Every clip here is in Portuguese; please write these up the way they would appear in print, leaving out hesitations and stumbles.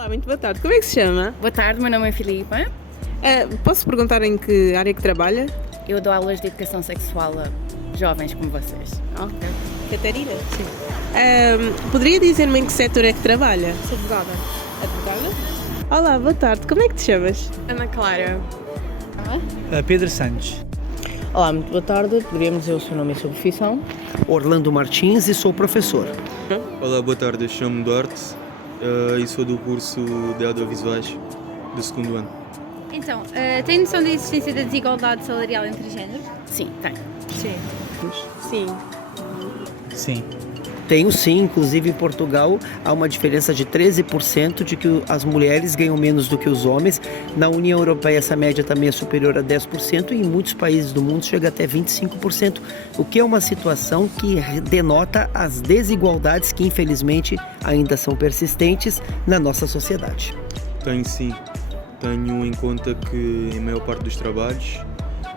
Olá, muito boa tarde. Como é que se chama? Boa tarde, meu nome é Filipa. Posso perguntar em que área que trabalha? Eu dou aulas de educação sexual a jovens como vocês. Ok. Catarina? Sim. Poderia dizer-me em que setor é que trabalha? Sou advogada. Advogada? Olá, boa tarde. Como é que te chamas? Ana Clara. Pedro Santos. Olá, muito boa tarde. Poderíamos dizer o seu nome e a sua profissão? Orlando Martins e sou professor. Olá, boa tarde, eu chamo-me Duarte e sou do curso de audiovisuais do segundo ano. Então, tem noção da existência da desigualdade salarial entre géneros? Sim, tem. Sim. Sim. Sim. Tenho sim, inclusive em Portugal há uma diferença de 13% de que as mulheres ganham menos do que os homens. Na União Europeia essa média também é superior a 10% e em muitos países do mundo chega até 25%, o que é uma situação que denota as desigualdades que infelizmente ainda são persistentes na nossa sociedade. Tenho sim, tenho em conta que em maior parte dos trabalhos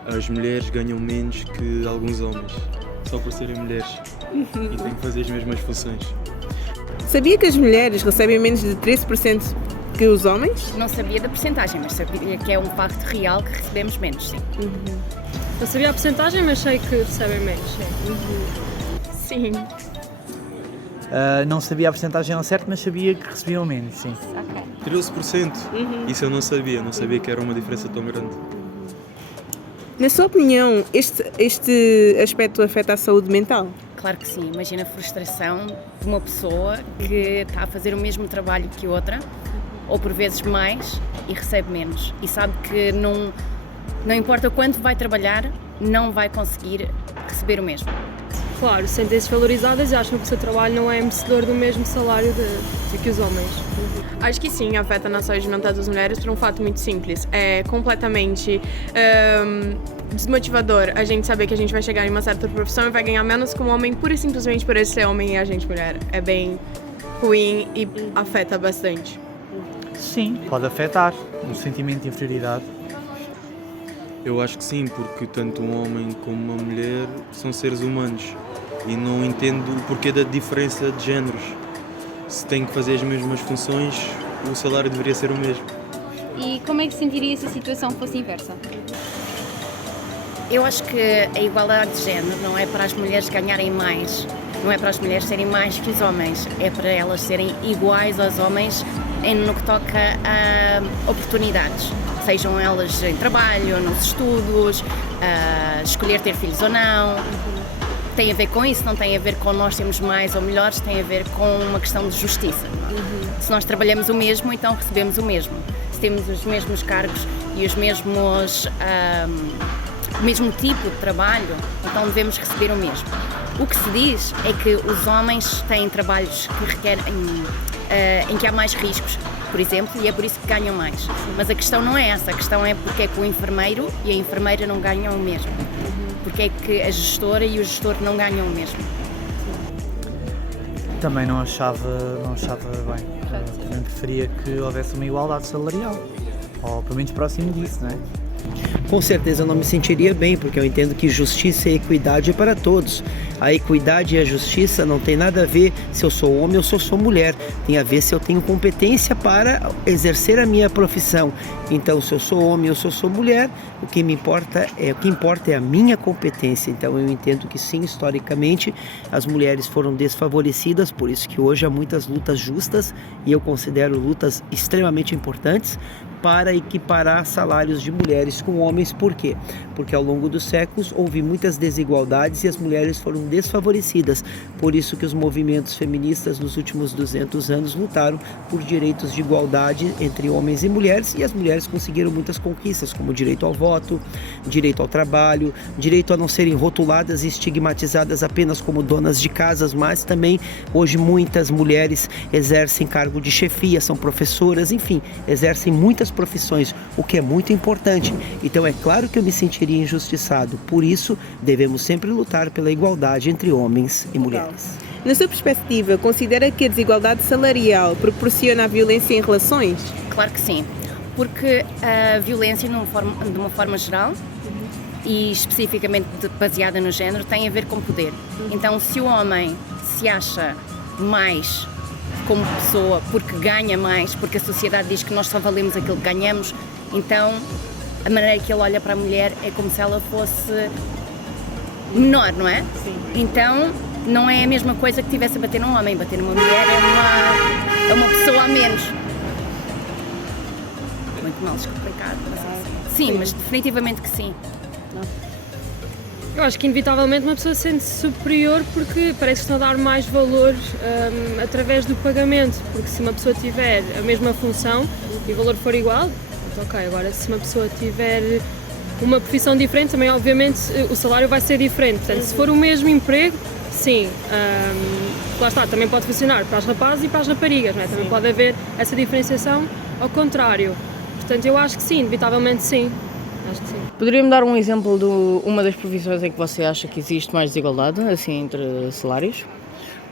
as mulheres ganham menos que alguns homens, só por serem mulheres e têm que fazer as mesmas funções. Sabia que as mulheres recebem menos de 13% que os homens? Não sabia da percentagem, mas sabia que é um facto real que recebemos menos, sim. Não sabia a porcentagem, mas sei que recebem menos. Sim. Não sabia a porcentagem ao certo, mas sabia que recebiam menos, sim. 13%? Isso eu não sabia que era uma diferença tão grande. Na sua opinião, este aspecto afeta a saúde mental? Claro que sim. Imagina a frustração de uma pessoa que está a fazer o mesmo trabalho que outra, ou por vezes mais, e recebe menos. E sabe que não importa quanto vai trabalhar, não vai conseguir receber o mesmo. Claro, sentem-se valorizadas e acham que o seu trabalho não é merecedor do mesmo salário que os homens. Acho que sim, afeta na saúde mental das mulheres por um fato muito simples. É completamente desmotivador a gente saber que a gente vai chegar em uma certa profissão e vai ganhar menos que um homem pura e simplesmente por ele ser homem e a gente mulher. É bem ruim e afeta bastante. Sim, pode afetar o sentimento de inferioridade. Eu acho que sim, porque tanto um homem como uma mulher são seres humanos e não entendo o porquê da diferença de géneros. Se têm que fazer as mesmas funções, o salário deveria ser o mesmo. E como é que se sentiria se a situação fosse inversa? Eu acho que a igualdade de género não é para as mulheres ganharem mais, não é para as mulheres serem mais que os homens, é para elas serem iguais aos homens no que toca a oportunidades, sejam elas em trabalho, nos estudos, escolher ter filhos ou não. Tem a ver com isso, não tem a ver com nós sermos mais ou melhores, tem a ver com uma questão de justiça. Se nós trabalhamos o mesmo, então recebemos o mesmo. Se temos os mesmos cargos e os mesmos, o mesmo tipo de trabalho, então devemos receber o mesmo. O que se diz é que os homens têm trabalhos que requerem, em que há mais riscos, por exemplo, e é por isso que ganham mais. Mas a questão não é essa, a questão é porque é que o enfermeiro e a enfermeira não ganham o mesmo. Porque é que a gestora e o gestor não ganham o mesmo. Também não achava bem. Também preferia que houvesse uma igualdade salarial, ou pelo menos próximo disso, não é? Com certeza eu não me sentiria bem, porque eu entendo que justiça e equidade é para todos. A equidade e a justiça não tem nada a ver se eu sou homem ou se eu sou mulher. Tem a ver se eu tenho competência para exercer a minha profissão. Então, se eu sou homem ou se eu sou mulher, o que importa é a minha competência. Então, eu entendo que sim, historicamente, as mulheres foram desfavorecidas, por isso que hoje há muitas lutas justas e eu considero lutas extremamente importantes para equiparar salários de mulheres com homens. Por quê? Porque ao longo dos séculos houve muitas desigualdades e as mulheres foram desfavorecidas. Por isso que os movimentos feministas nos últimos 200 anos lutaram por direitos de igualdade entre homens e mulheres, e as mulheres conseguiram muitas conquistas, como direito ao voto, direito ao trabalho, direito a não serem rotuladas e estigmatizadas apenas como donas de casas, mas também hoje muitas mulheres exercem cargo de chefia, são professoras, enfim, exercem muitas profissões, o que é muito importante. Então é claro que eu me sentiria injustiçado, por isso devemos sempre lutar pela igualdade entre homens e mulheres. Na sua perspectiva, considera que a desigualdade salarial proporciona a violência em relações? Claro que sim, porque a violência de uma forma geral e especificamente baseada no género tem a ver com poder. Então se o homem se acha mais como pessoa, porque ganha mais, porque a sociedade diz que nós só valemos aquilo que ganhamos, então a maneira que ele olha para a mulher é como se ela fosse menor, não é? Sim. Então não é a mesma coisa que estivesse a bater num homem. Bater numa mulher é uma pessoa a menos. Muito mal explicado, mas sim, mas definitivamente que sim. Eu acho que inevitavelmente uma pessoa sente-se superior porque parece que estão a dar mais valor através do pagamento, porque se uma pessoa tiver a mesma função e o valor for igual, então, ok, agora se uma pessoa tiver uma profissão diferente, também obviamente o salário vai ser diferente, portanto se for o mesmo emprego, sim, lá está, também pode funcionar para as rapazes e para as raparigas, não é? Também pode haver essa diferenciação ao contrário, portanto eu acho que sim, inevitavelmente sim. Acho que sim. Poderia-me dar um exemplo de uma das profissões em que você acha que existe mais desigualdade, assim, entre salários?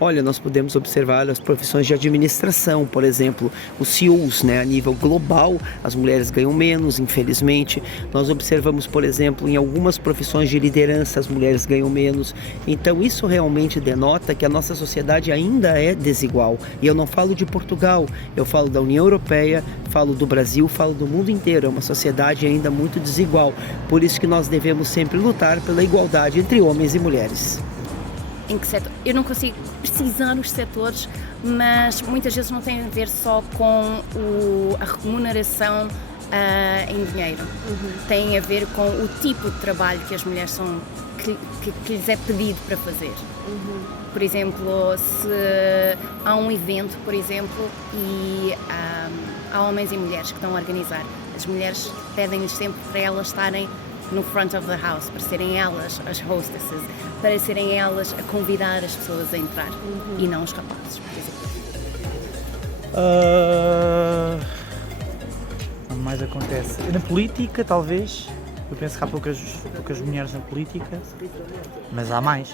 Olha, nós podemos observar as profissões de administração, por exemplo, os CEOs, né, a nível global, as mulheres ganham menos, infelizmente. Nós observamos, por exemplo, em algumas profissões de liderança, as mulheres ganham menos. Então, isso realmente denota que a nossa sociedade ainda é desigual. E eu não falo de Portugal, eu falo da União Europeia, falo do Brasil, falo do mundo inteiro. É uma sociedade ainda muito desigual. Por isso que nós devemos sempre lutar pela igualdade entre homens e mulheres. Em que setor? Eu não consigo precisar os setores, mas muitas vezes não tem a ver só com a remuneração em dinheiro. Tem a ver com o tipo de trabalho que as mulheres que lhes é pedido para fazer. Por exemplo, se há um evento, por exemplo, e há homens e mulheres que estão a organizar, as mulheres pedem-lhes sempre para elas estarem no front of the house, para serem elas as hostesses, para serem elas a convidar as pessoas a entrar e não os rapazes, por exemplo. Onde mais acontece? Na política, talvez. Eu penso que há poucas mulheres na política, mas há mais.